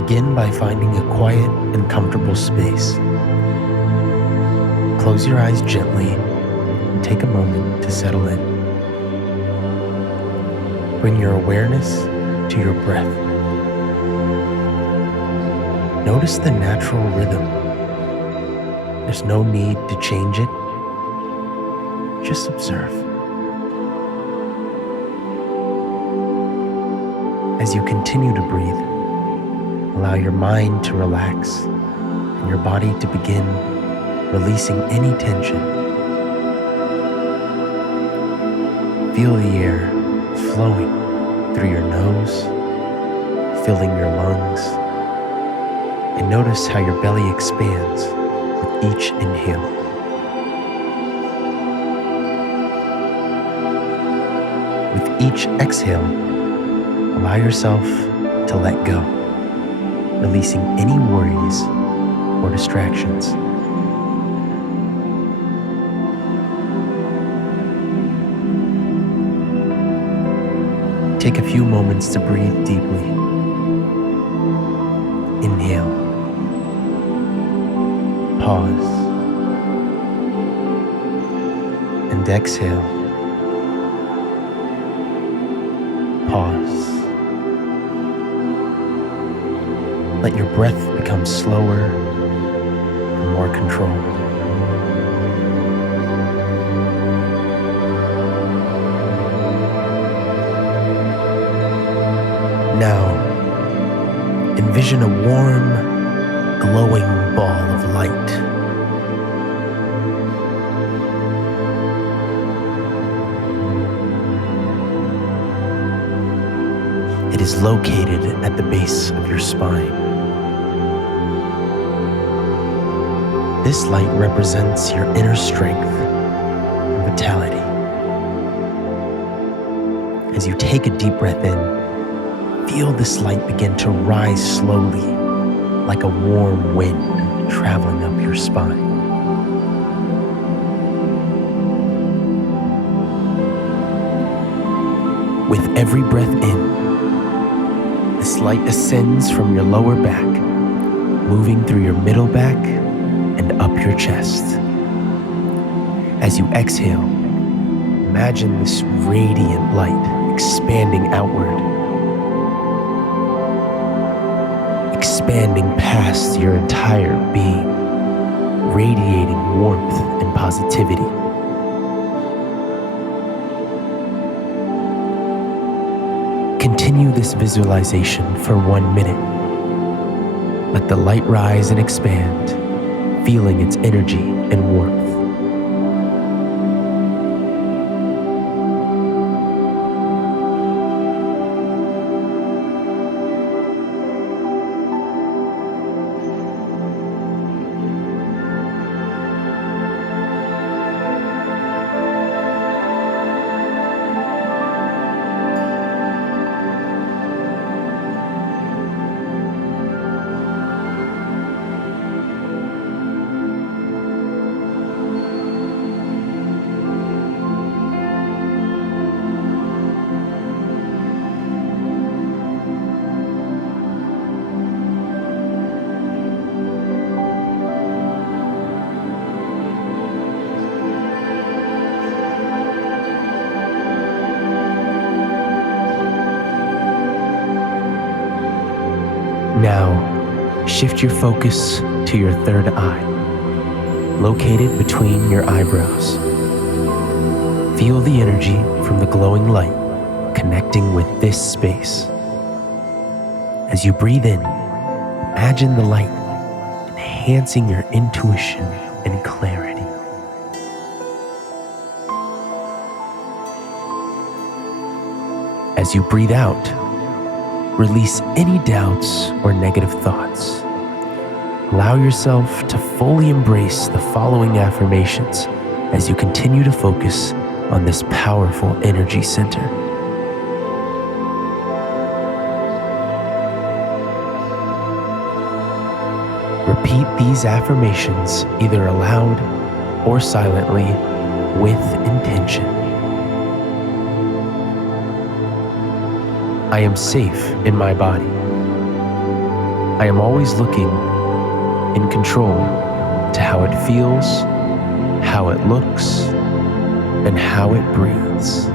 Begin by finding a quiet and comfortable space. Close your eyes gently and take a moment to settle in. Bring your awareness to your breath. Notice the natural rhythm. There's no need to change it. Just observe. As you continue to breathe, allow your mind to relax and your body to begin releasing any tension. Feel the air flowing through your nose, filling your lungs, and notice how your belly expands with each inhale. With each exhale, allow yourself to let go, releasing any worries or distractions. Take a few moments to breathe deeply. Inhale. Pause. And exhale. Pause. Let your breath become slower and more controlled. Now, envision a warm, glowing ball of light. It is located at the base of your spine. This light represents your inner strength and vitality. As you take a deep breath in, feel this light begin to rise slowly, like a warm wind traveling up your spine. With every breath in, this light ascends from your lower back, moving through your middle back and up your chest. As you exhale, imagine this radiant light expanding outward, expanding past your entire being, radiating warmth and positivity. Continue this visualization for 1 minute. Let the light rise and expand, feeling its energy and warmth. Now, shift your focus to your third eye, located between your eyebrows. Feel the energy from the glowing light connecting with this space. As you breathe in, imagine the light enhancing your intuition and clarity. As you breathe out, release any doubts or negative thoughts. Allow yourself to fully embrace the following affirmations as you continue to focus on this powerful energy center. Repeat these affirmations either aloud or silently with intention. I am safe in my body. I am always looking in control to how it feels, how it looks, and how it breathes.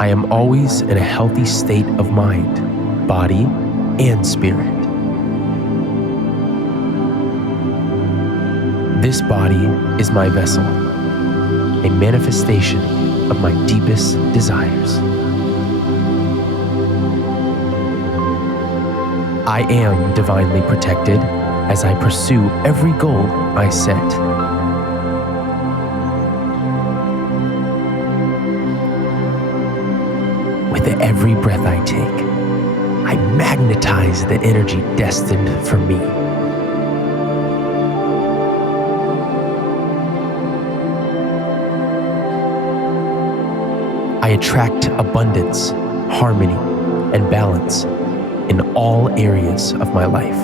I am always in a healthy state of mind, body, and spirit. This body is my vessel, a manifestation of my deepest desires. I am divinely protected as I pursue every goal I set. With every breath I take, I magnetize the energy destined for me. I attract abundance, harmony, and balance in all areas of my life.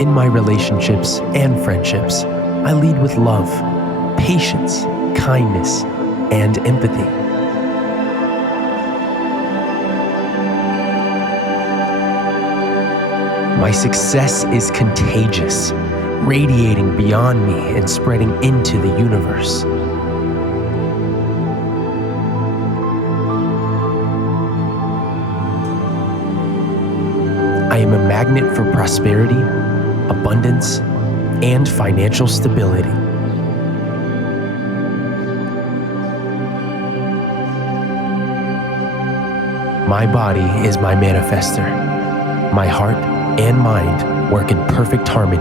In my relationships and friendships, I lead with love, patience, kindness, and empathy. My success is contagious, radiating beyond me and spreading into the universe. I am a magnet for prosperity, abundance, and financial stability. My body is my manifestor. My heart and mind work in perfect harmony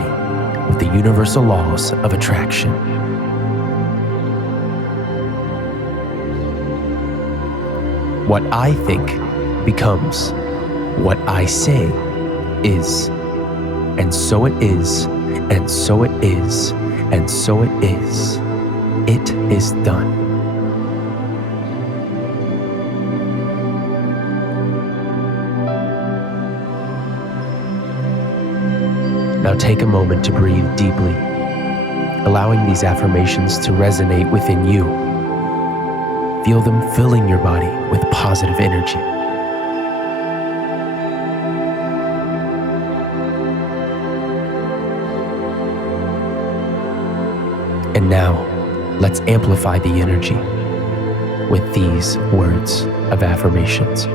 with the universal laws of attraction. What I think becomes what I say is, and so it is, and so it is, and so it is. It is done. Now take a moment to breathe deeply, allowing these affirmations to resonate within you. Feel them filling your body with positive energy. And now, let's amplify the energy with these words of affirmations.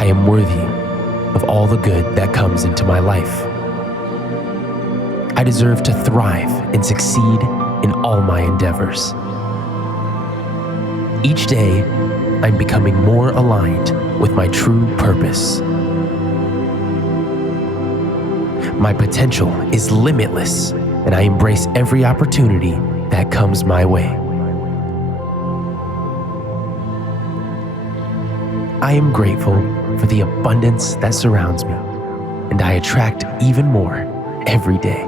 I am worthy of all the good that comes into my life. I deserve to thrive and succeed in all my endeavors. Each day, I'm becoming more aligned with my true purpose. My potential is limitless, and I embrace every opportunity that comes my way. I am grateful for the abundance that surrounds me, and I attract even more every day.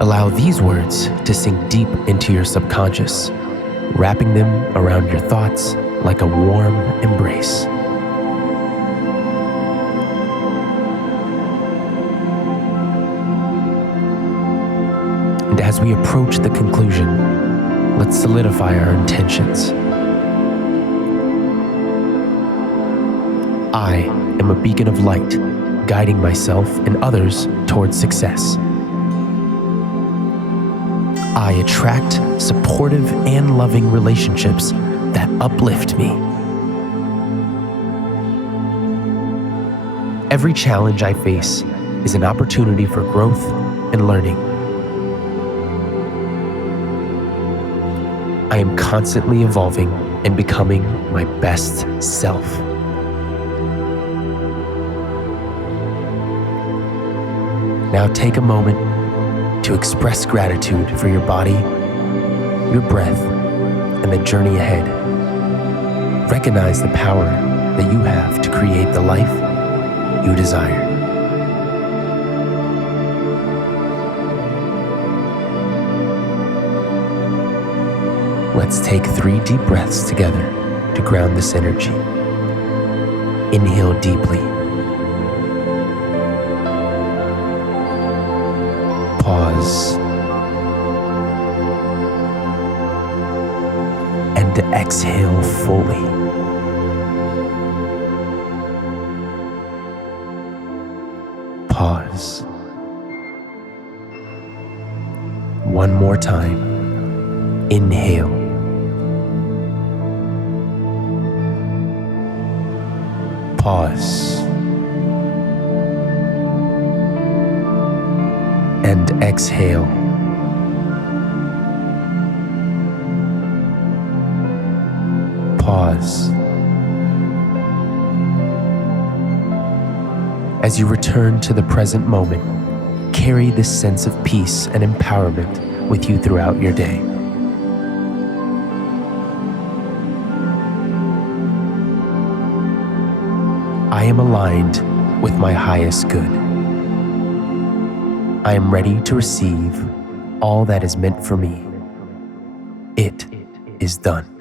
Allow these words to sink deep into your subconscious, wrapping them around your thoughts like a warm embrace. And as we approach the conclusion, let's solidify our intentions. I am a beacon of light, guiding myself and others towards success. I attract supportive and loving relationships that uplift me. Every challenge I face is an opportunity for growth and learning. I am constantly evolving and becoming my best self. Now take a moment to express gratitude for your body, your breath, and the journey ahead. Recognize the power that you have to create the life you desire. Let's take 3 deep breaths together to ground this energy. Inhale deeply. Pause. And exhale fully. Pause. One more time. Inhale. Pause. And exhale. Pause. As you return to the present moment, carry this sense of peace and empowerment with you throughout your day. I am aligned with my highest good. I am ready to receive all that is meant for me. It is done.